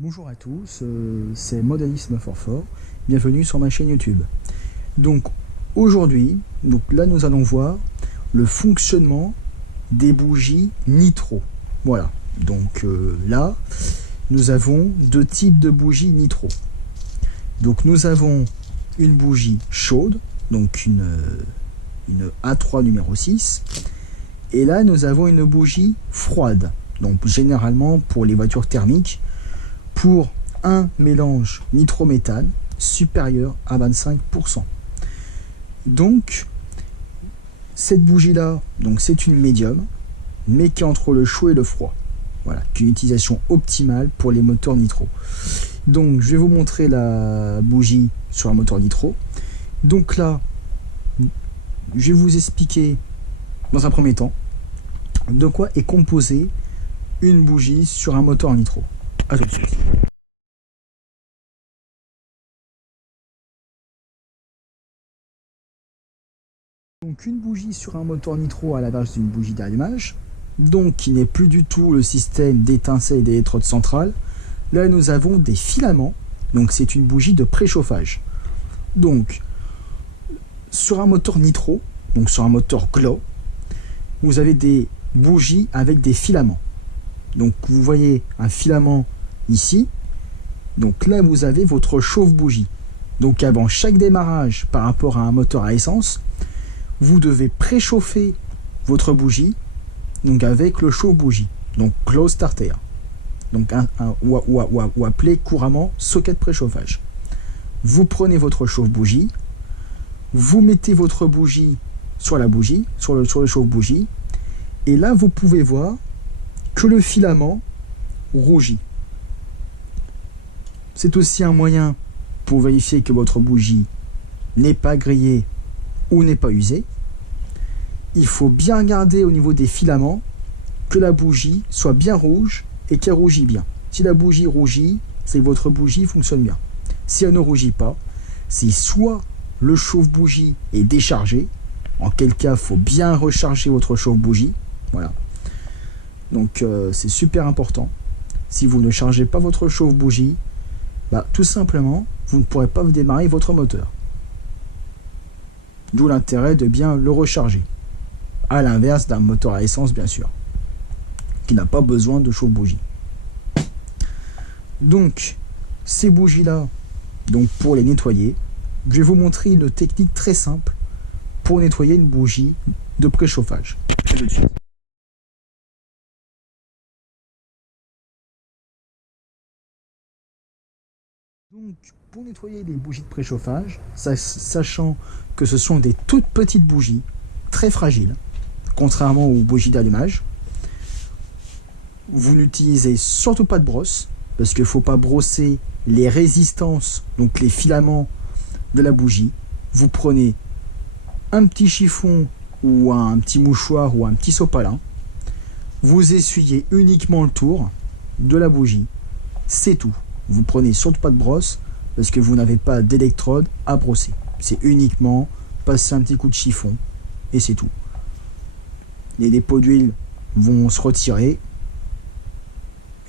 Bonjour à tous, c'est Modélisme Fort Fort, bienvenue sur ma chaîne YouTube. Donc aujourd'hui, là nous allons voir le fonctionnement des bougies nitro. Voilà, donc là nous avons deux types de bougies nitro. Donc nous avons une bougie chaude, donc une A3 numéro 6, et là nous avons une bougie froide, donc généralement pour les voitures thermiques, pour un mélange nitrométhane supérieur à 25%. Donc cette bougie là, donc c'est une médium, mais qui est entre le chaud et le froid. Voilà, une utilisation optimale pour les moteurs nitro. Donc je vais vous montrer la bougie sur un moteur nitro. Donc là, je vais vous expliquer dans un premier temps de quoi est composée une bougie sur un moteur nitro. À tout de suite. Donc une bougie sur un moteur nitro à la base d'une bougie d'allumage, donc qui n'est plus du tout le système d'étincelle et d'électrode centrale. Là nous avons des filaments, donc c'est une bougie de préchauffage. Donc sur un moteur nitro, donc sur un moteur glow, vous avez des bougies avec des filaments. Donc vous voyez un filament ici, donc là vous avez votre chauffe-bougie. Donc avant chaque démarrage par rapport à un moteur à essence, vous devez préchauffer votre bougie, donc avec le chauffe-bougie, donc glow starter, donc ou appelé couramment socket préchauffage. Vous prenez votre chauffe-bougie, vous mettez votre bougie sur la bougie, sur le chauffe-bougie, et là vous pouvez voir que le filament rougit. C'est aussi un moyen pour vérifier que votre bougie n'est pas grillée ou n'est pas usée. Il faut bien regarder au niveau des filaments que la bougie soit bien rouge et qu'elle rougit bien. Si la bougie rougit, c'est que votre bougie fonctionne bien. Si elle ne rougit pas, c'est soit le chauffe-bougie est déchargé, en quel cas il faut bien recharger votre chauffe-bougie. Voilà. Donc c'est super important. Si vous ne chargez pas votre chauffe-bougie, tout simplement, vous ne pourrez pas démarrer votre moteur. D'où l'intérêt de bien le recharger. À l'inverse d'un moteur à essence, bien sûr, qui n'a pas besoin de chauffe-bougie. Donc, ces bougies-là, donc pour les nettoyer, je vais vous montrer une technique très simple pour nettoyer une bougie de préchauffage. Tout de suite. Donc, pour nettoyer les bougies de préchauffage, sachant que ce sont des toutes petites bougies, très fragiles, contrairement aux bougies d'allumage, vous n'utilisez surtout pas de brosse, parce qu'il ne faut pas brosser les résistances, donc les filaments de la bougie. Vous prenez un petit chiffon ou un petit mouchoir ou un petit sopalin, vous essuyez uniquement le tour de la bougie, c'est tout. Vous prenez surtout pas de brosse parce que vous n'avez pas d'électrode à brosser. C'est uniquement passer un petit coup de chiffon et c'est tout. Les dépôts d'huile vont se retirer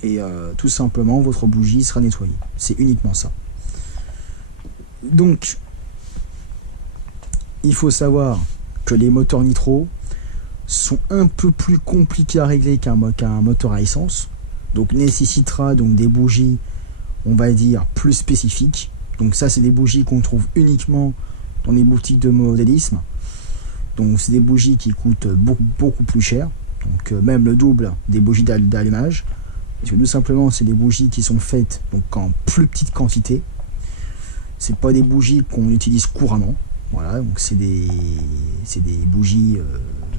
et tout simplement votre bougie sera nettoyée. C'est uniquement ça. Donc il faut savoir que les moteurs nitro sont un peu plus compliqués à régler qu'un moteur à essence. Donc nécessitera donc des bougies, on va dire, plus spécifiques. Donc ça c'est des bougies qu'on trouve uniquement dans les boutiques de modélisme. Donc c'est des bougies qui coûtent beaucoup plus cher, donc même le double des bougies d'allumage. Parce que tout simplement c'est des bougies qui sont faites donc en plus petite quantité. C'est pas des bougies qu'on utilise couramment. Voilà, donc c'est des bougies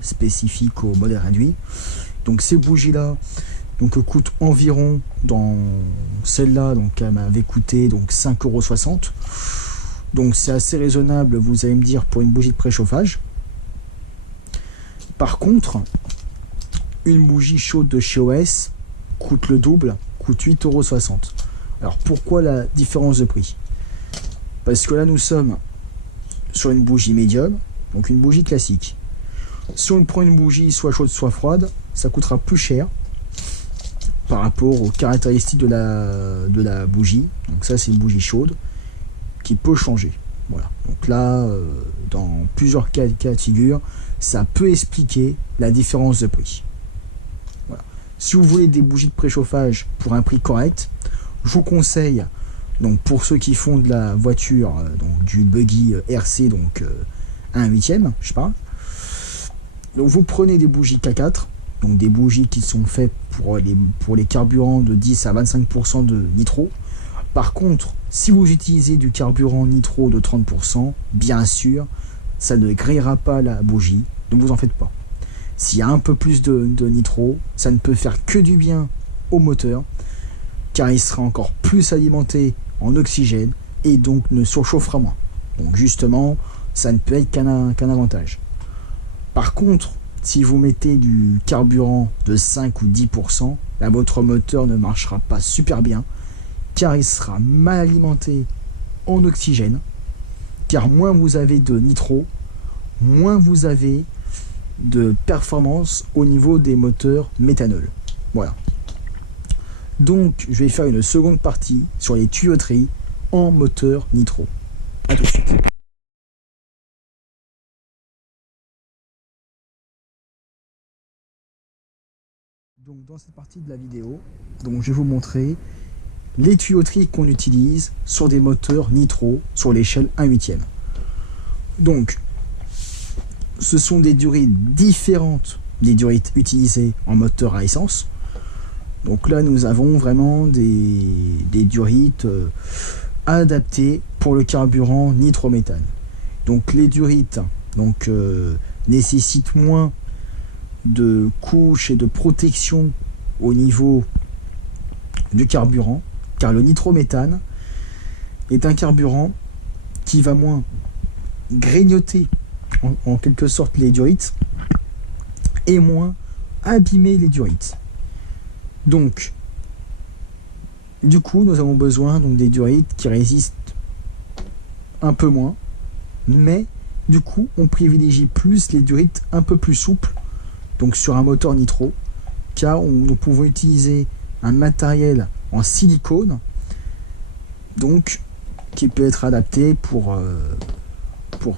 spécifiques au modèle réduit. Donc ces bougies là coûtent environ, dans celle-là, donc elle m'avait coûté donc 5,60 €. Donc c'est assez raisonnable, vous allez me dire, pour une bougie de préchauffage. Par contre, une bougie chaude de chez OS coûte le double, coûte 8,60 €. Alors pourquoi la différence de prix? Parce que là nous sommes sur une bougie médium, donc une bougie classique. Si on prend une bougie soit chaude soit froide, ça coûtera plus cher. par rapport aux caractéristiques de la bougie. Donc ça, c'est une bougie chaude qui peut changer. Voilà. Donc là, dans plusieurs cas de figure, ça peut expliquer la différence de prix. Voilà. Si vous voulez des bougies de préchauffage pour un prix correct, je vous conseille, donc pour ceux qui font de la voiture, donc du buggy RC, donc 1/8, je parle. Donc vous prenez des bougies K4, donc des bougies qui sont faites pour les carburants de 10 à 25% de nitro. Par contre, si vous utilisez du carburant nitro de 30%, bien sûr, ça ne grillera pas la bougie, ne vous en faites pas. S'il y a un peu plus de nitro, ça ne peut faire que du bien au moteur, car il sera encore plus alimenté en oxygène et donc ne surchauffera moins. Donc justement, ça ne peut être qu'un avantage. Par contre, si vous mettez du carburant de 5 ou 10%, là, votre moteur ne marchera pas super bien, car il sera mal alimenté en oxygène, car moins vous avez de nitro, moins vous avez de performance au niveau des moteurs méthanol. Voilà. Donc, je vais faire une seconde partie sur les tuyauteries en moteur nitro. A tout de suite. Donc, dans cette partie de la vidéo, donc, je vais vous montrer les tuyauteries qu'on utilise sur des moteurs nitro sur l'échelle 1/8. Donc, ce sont des durites différentes des durites utilisées en moteur à essence. Donc là, nous avons vraiment des durites adaptées pour le carburant nitrométhane. Donc les durites nécessitent moins de couches et de protection au niveau du carburant, car le nitrométhane est un carburant qui va moins grignoter en quelque sorte les durites et moins abîmer les durites. Donc, du coup, nous avons besoin des durites qui résistent un peu moins, mais du coup, on privilégie plus les durites un peu plus souples, donc sur un moteur nitro, car nous pouvons utiliser un matériel en silicone, donc qui peut être adapté pour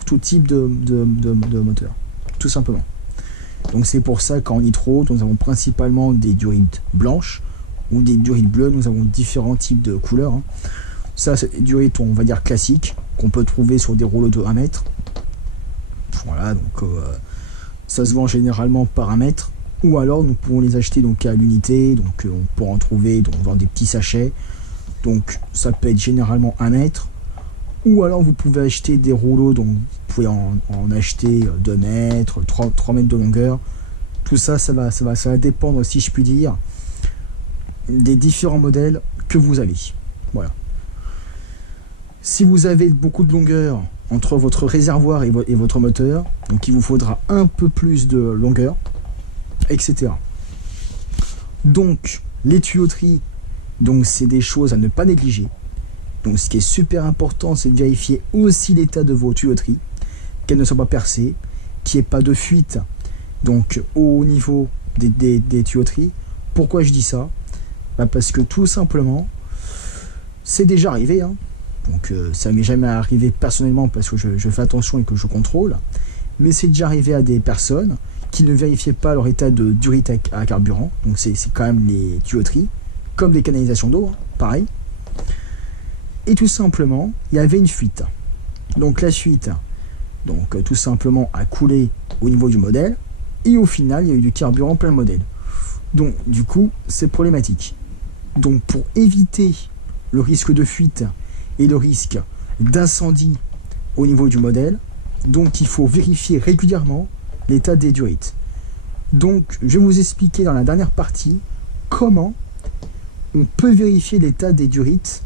tout type de moteur, tout simplement. Donc c'est pour ça qu'en nitro, nous avons principalement des durites blanches ou des durites bleues. Nous avons différents types de couleurs. Ça, c'est des durites, on va dire, classiques, qu'on peut trouver sur des rouleaux de 1 mètre. Voilà, donc ça se vend généralement par 1 mètre. Ou alors, nous pouvons les acheter donc à l'unité. Donc on peut en trouver dans des petits sachets. Donc ça peut être généralement 1 mètre. Ou alors, vous pouvez acheter des rouleaux, donc vous pouvez en acheter 2 mètres, 3 mètres de longueur. Tout ça, ça va dépendre, si je puis dire, des différents modèles que vous avez. Voilà. Si vous avez beaucoup de longueur entre votre réservoir et votre moteur, donc il vous faudra un peu plus de longueur, etc. Donc, les tuyauteries, donc c'est des choses à ne pas négliger. Donc ce qui est super important, c'est de vérifier aussi l'état de vos tuyauteries, qu'elles ne soient pas percées, qu'il n'y ait pas de fuite donc au niveau des tuyauteries. Pourquoi je dis ça? Parce que tout simplement, c'est déjà arrivé. Donc ça m'est jamais arrivé personnellement parce que je fais attention et que je contrôle. Mais c'est déjà arrivé à des personnes qui ne vérifiaient pas leur état de durite à carburant. Donc c'est quand même les tuyauteries, comme les canalisations d'eau, pareil. Et tout simplement, il y avait une fuite. Donc la fuite, donc tout simplement a coulé au niveau du modèle, et au final, il y a eu du carburant plein modèle. Donc du coup, c'est problématique. Donc pour éviter le risque de fuite et le risque d'incendie au niveau du modèle, donc il faut vérifier régulièrement l'état des durites. Donc je vais vous expliquer dans la dernière partie comment on peut vérifier l'état des durites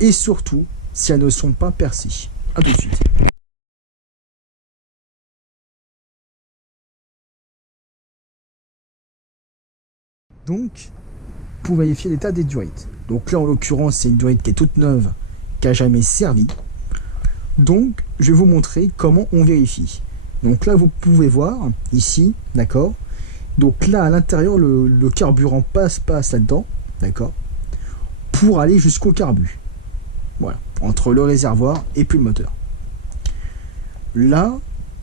et surtout si elles ne sont pas percées. A tout de suite. Donc, pour vérifier l'état des durites. Donc là, en l'occurrence, c'est une durite qui est toute neuve, qui n'a jamais servi. Donc, je vais vous montrer comment on vérifie. Donc là, vous pouvez voir, ici, d'accord, Donc là, à l'intérieur, le carburant passe là-dedans, d'accord, pour aller jusqu'au carbu. Voilà, entre le réservoir et puis le moteur. Là,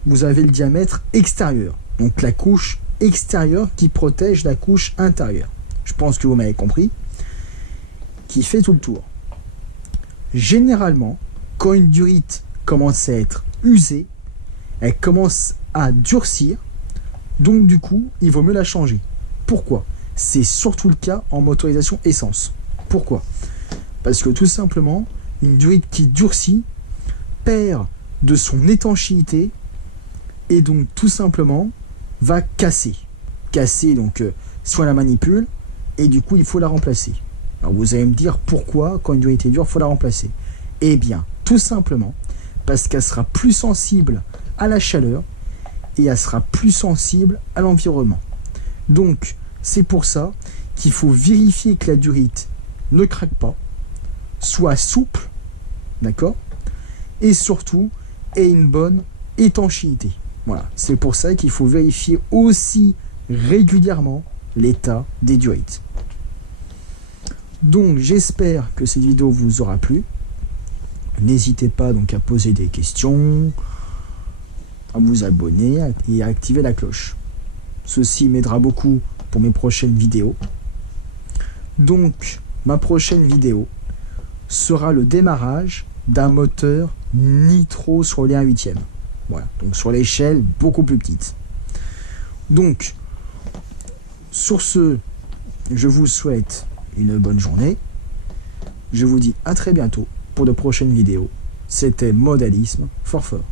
vous avez le diamètre extérieur, donc la couche extérieure qui protège la couche intérieure. Je pense que vous m'avez compris, qui fait tout le tour. Généralement, quand une durite commence à être usée, elle commence à durcir, donc du coup, il vaut mieux la changer. Pourquoi? C'est surtout le cas en motorisation essence. Pourquoi? Parce que tout simplement, une durite qui durcit perd de son étanchéité et donc tout simplement va casser. Casser, donc soit la manipule et du coup il faut la remplacer. Alors vous allez me dire pourquoi quand une durite est dure il faut la remplacer. Eh bien tout simplement parce qu'elle sera plus sensible à la chaleur et elle sera plus sensible à l'environnement. Donc c'est pour ça qu'il faut vérifier que la durite ne craque pas, soit souple, d'accord, et surtout ait une bonne étanchéité. Voilà, c'est pour ça qu'il faut vérifier aussi régulièrement l'état des durites. Donc j'espère que cette vidéo vous aura plu. N'hésitez pas donc à poser des questions, à vous abonner et à activer la cloche. Ceci m'aidera beaucoup pour mes prochaines vidéos. Donc ma prochaine vidéo sera le démarrage d'un moteur nitro sur les 1/8. Voilà, donc sur l'échelle beaucoup plus petite. Donc, sur ce, je vous souhaite une bonne journée. Je vous dis à très bientôt pour de prochaines vidéos. C'était Modalisme Fort Fort.